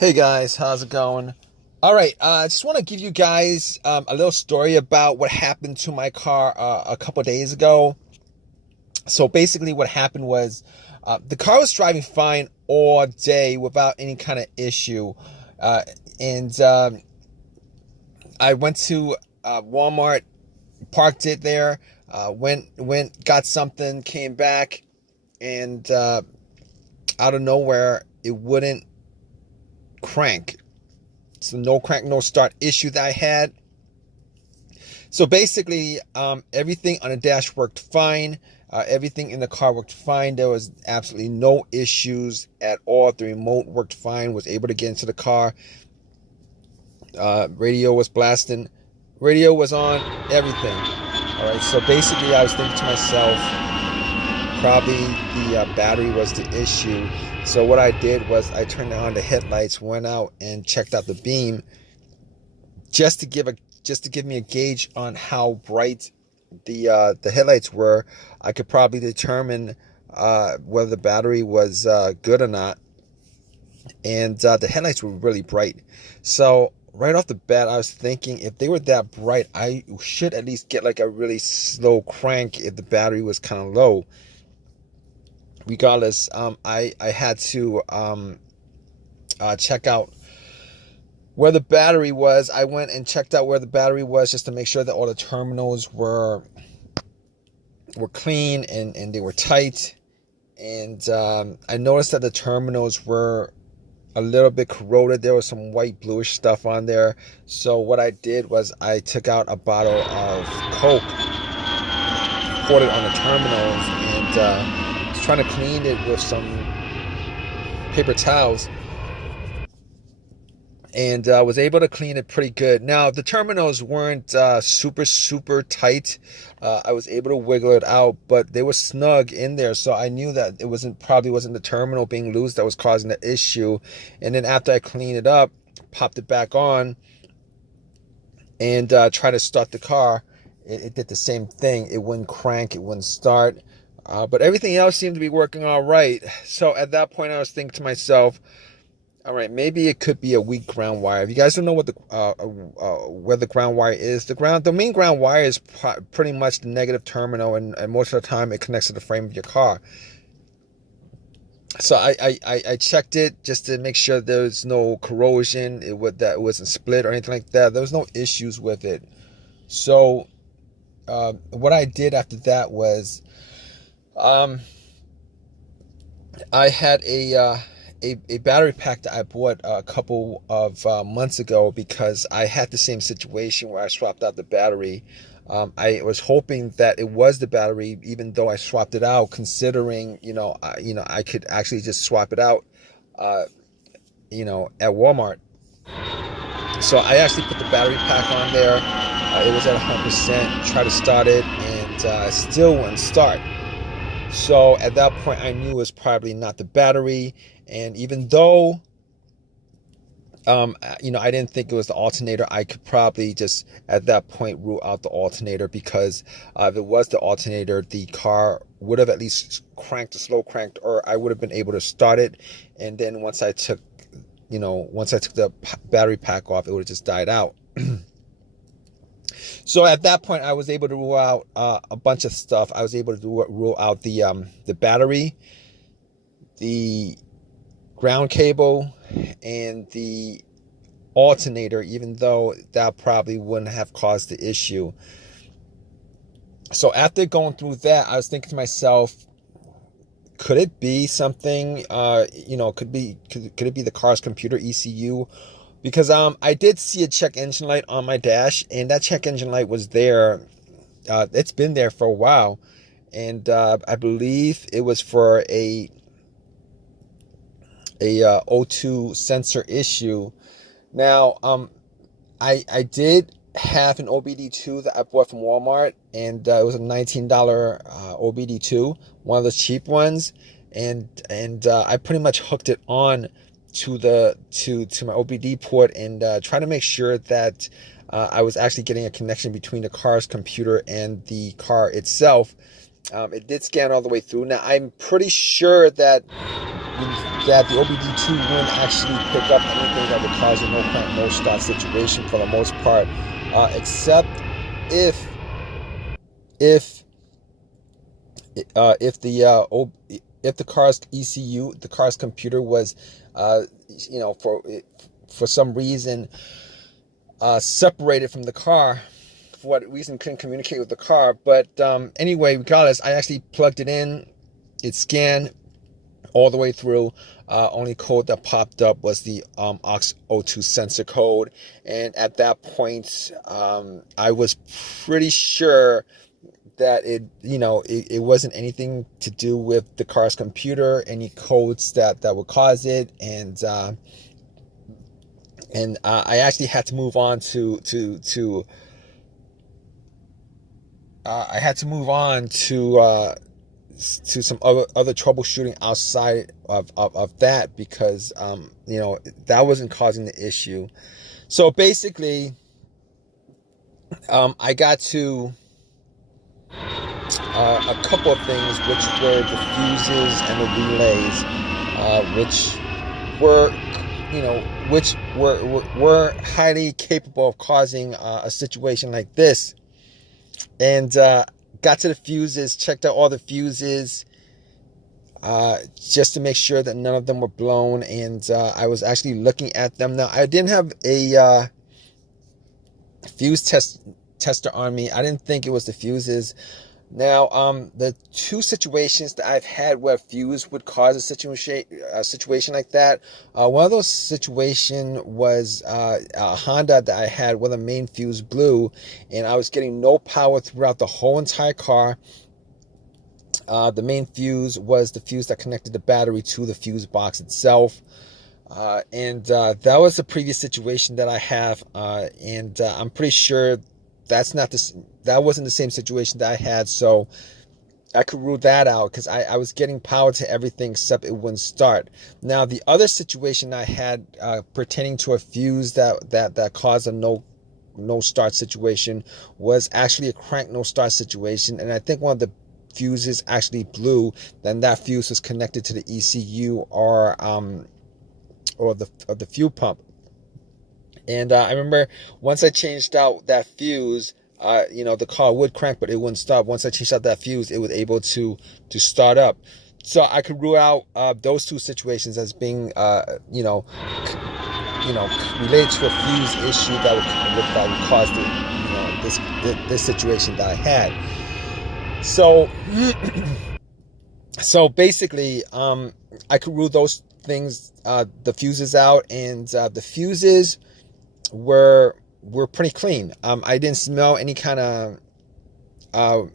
Hey guys, how's it going? All right, I just want to give you guys a little story about what happened to my car a couple days ago. So basically, what happened was the car was driving fine all day without any kind of issue, uh, and I went to Walmart, parked it there, went, got something, came back, and out of nowhere, it wouldn't crank. It's the no crank, no start issue that I had. So basically, everything on the dash worked fine. Everything in the car worked fine. There was absolutely no issues at all. The remote worked fine. Was able to get into the car. Radio was blasting. Radio was on. Everything. All right. So basically, I was thinking to myself, probably the battery was the issue. So what I did was I turned on the headlights, went out and checked out the beam, just to give me a gauge on how bright the headlights were. I could probably determine whether the battery was good or not. And the headlights were really bright. So right off the bat, I was thinking if they were that bright, I should at least get like a really slow crank if the battery was kind of low. Regardless, I had to check out where the battery was. I went and checked out where the battery was just to make sure that all the terminals were clean and they were tight. And I noticed that the terminals were a little bit corroded. There was some white bluish stuff on there. So what I did was I took out a bottle of Coke, poured it on the terminals, and was trying to clean it with some paper towels, and was able to clean it pretty good. Now the terminals weren't super tight. I was able to wiggle it out, but they were snug in there, so I knew that it probably wasn't the terminal being loose that was causing the issue. And then after I cleaned it up, popped it back on, and tried to start the car, it did the same thing. It wouldn't crank, it wouldn't start. But everything else seemed to be working all right. So at that point, I was thinking to myself, all right, maybe it could be a weak ground wire. If you guys don't know what where the ground wire is, the main ground wire is pretty much the negative terminal, and most of the time it connects to the frame of your car. So I checked it just to make sure there's no corrosion, that it wasn't split or anything like that. There was no issues with it. So what I did after that was, I had a battery pack that I bought a couple of months ago because I had the same situation where I swapped out the battery. I was hoping that it was the battery, even though I swapped it out, considering I could actually just swap it out, at Walmart. So I actually put the battery pack on there. It was at 100%. Tried to start it, and still wouldn't start. So at that point, I knew it was probably not the battery. And even though, I didn't think it was the alternator, I could probably just at that point rule out the alternator, because if it was the alternator, the car would have at least slow cranked, or I would have been able to start it. And then once I took the battery pack off, it would have just died out. So at that point, I was able to rule out a bunch of stuff. I was able to rule out the battery, the ground cable, and the alternator, even though that probably wouldn't have caused the issue. So after going through that, I was thinking to myself, could it be something? Could it be the car's computer ECU? Because I did see a check engine light on my dash, and that check engine light was there. It's been there for a while, and I believe it was for a O2 sensor issue. Now, I did have an OBD2 that I bought from Walmart, and it was a $19 OBD2, one of the cheap ones, and I pretty much hooked it on to my OBD port, and try to make sure that I was actually getting a connection between the car's computer and the car itself. It did scan all the way through. Now I'm pretty sure that that the OBD2 wouldn't actually pick up anything that would cause a no crank, no start situation for the most part, except if if if the car's ECU, the car's computer was, you know, for some reason separated from the car, for what reason couldn't communicate with the car. But anyway, regardless, I actually plugged it in. It scanned all the way through. Only code that popped up was the aux02 sensor code, and at that point, I was pretty sure that it wasn't anything to do with the car's computer, any codes that would cause it, and I actually had to move on to I had to move on to some other troubleshooting outside of that, because that wasn't causing the issue. So basically, I got to a couple of things, which were the fuses and the relays, which were were highly capable of causing a situation like this. And got to the fuses, checked out all the fuses, just to make sure that none of them were blown. And I was actually looking at them. Now, I didn't have a fuse tester on me. I didn't think it was the fuses. Now, the two situations that I've had where a fuse would cause a situation like that, one of those situations was a Honda that I had where the main fuse blew, and I was getting no power throughout the whole entire car. The main fuse was the fuse that connected the battery to the fuse box itself. And that was a previous situation that I have, and I'm pretty sure that wasn't the same situation that I had, so I could rule that out, because I was getting power to everything except it wouldn't start. Now, the other situation I had pertaining to a fuse that caused a no start situation was actually a crank no start situation, and I think one of the fuses actually blew. Then that fuse was connected to the ECU or the fuel pump. And I remember once I changed out that fuse, the car would crank, but it wouldn't stop. Once I changed out that fuse, it was able to start up. So I could rule out those two situations as being, related to a fuse issue that would cause this situation that I had. So basically, I could rule those things, the fuses out, and the fuses were pretty clean. I didn't smell any kind of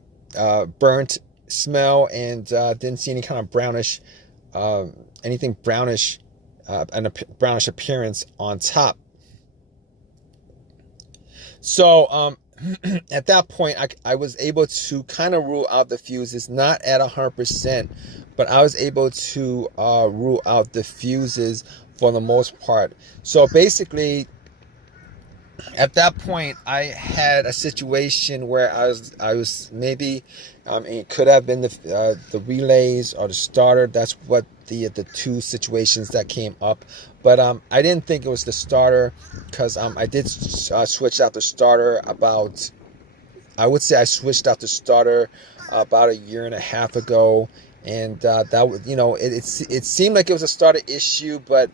burnt smell, and didn't see any kind of brownish, anything brownish, and a brownish appearance on top. So at that point, I was able to kind of rule out the fuses, not at 100%, but I was able to rule out the fuses for the most part. So basically, at that point, I had a situation where I was maybe, it could have been the relays or the starter. That's what the two situations that came up. But I didn't think it was the starter, because I did switch out the starter about, I would say I switched out the starter about a year and a half ago, and that was, it seemed like it was a starter issue, but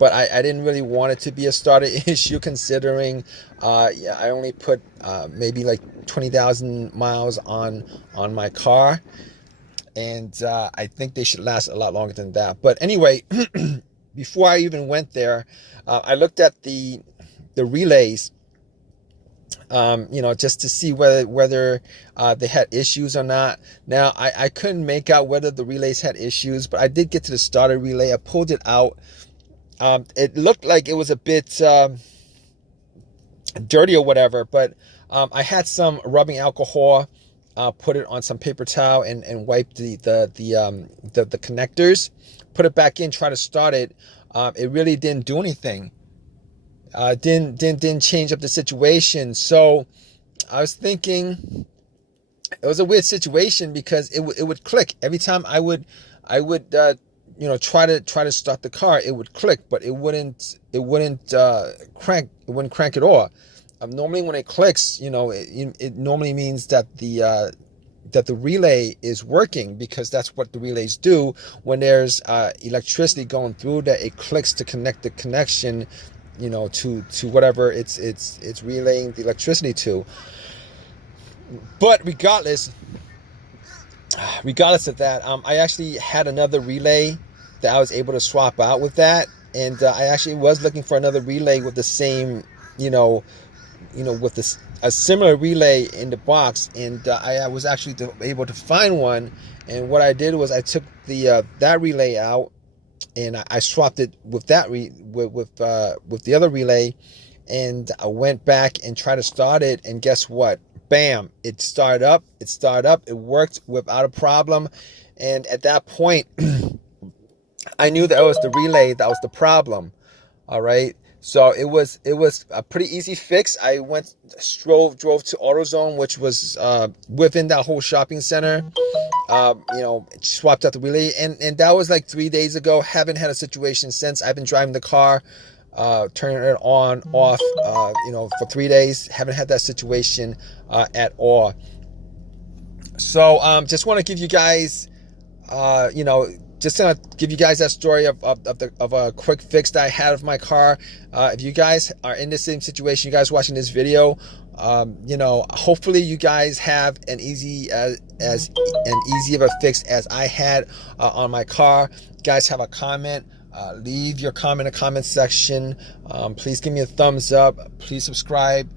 I didn't really want it to be a starter issue, considering I only put maybe like 20,000 miles on my car, and I think they should last a lot longer than that. But anyway, before I even went there, I looked at the relays, just to see whether they had issues or not. Now, I couldn't make out whether the relays had issues, but I did get to the starter relay. I pulled it out. It looked like it was a bit dirty or whatever, but I had some rubbing alcohol, put it on some paper towel, and wiped the connectors, put it back in, try to start it. It really didn't do anything. Didn't change up the situation. So I was thinking it was a weird situation, because it would click every time I would try to start the car, it would click, but it wouldn't crank. It wouldn't crank at all. Normally when it clicks, it normally means that the relay is working, because that's what the relays do when there's electricity going through, that it clicks to connect the connection, to whatever it's relaying the electricity to. But regardless of that, I actually had another relay that I was able to swap out with that, and I actually was looking for another relay with the same, with a similar relay in the box, and I was actually able to find one. And what I did was I took that relay out, and I swapped it with that with the other relay, and I went back and tried to start it, and guess what? Bam! It started up. It worked without a problem, and at that point, I knew that it was the relay that was the problem. All right. So it was a pretty easy fix. I drove to AutoZone, which was within that whole shopping center. Swapped out the relay, and that was like 3 days ago. Haven't had a situation since. I've been driving the car, turning it on, off, for 3 days. Haven't had that situation at all. So just want to give you guys, just gonna give you guys that story of a quick fix that I had of my car. If you guys are in the same situation, you guys watching this video, hopefully you guys have as easy of a fix as I had on my car. You guys have a comment, leave your comment in the comment section. Please give me a thumbs up. Please subscribe.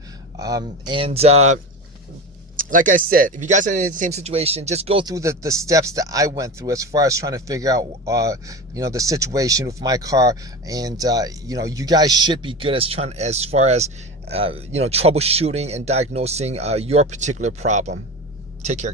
Like I said, if you guys are in the same situation, just go through the steps that I went through as far as trying to figure out, the situation with my car. And, you guys should be good as far as troubleshooting and diagnosing your particular problem. Take care, guys.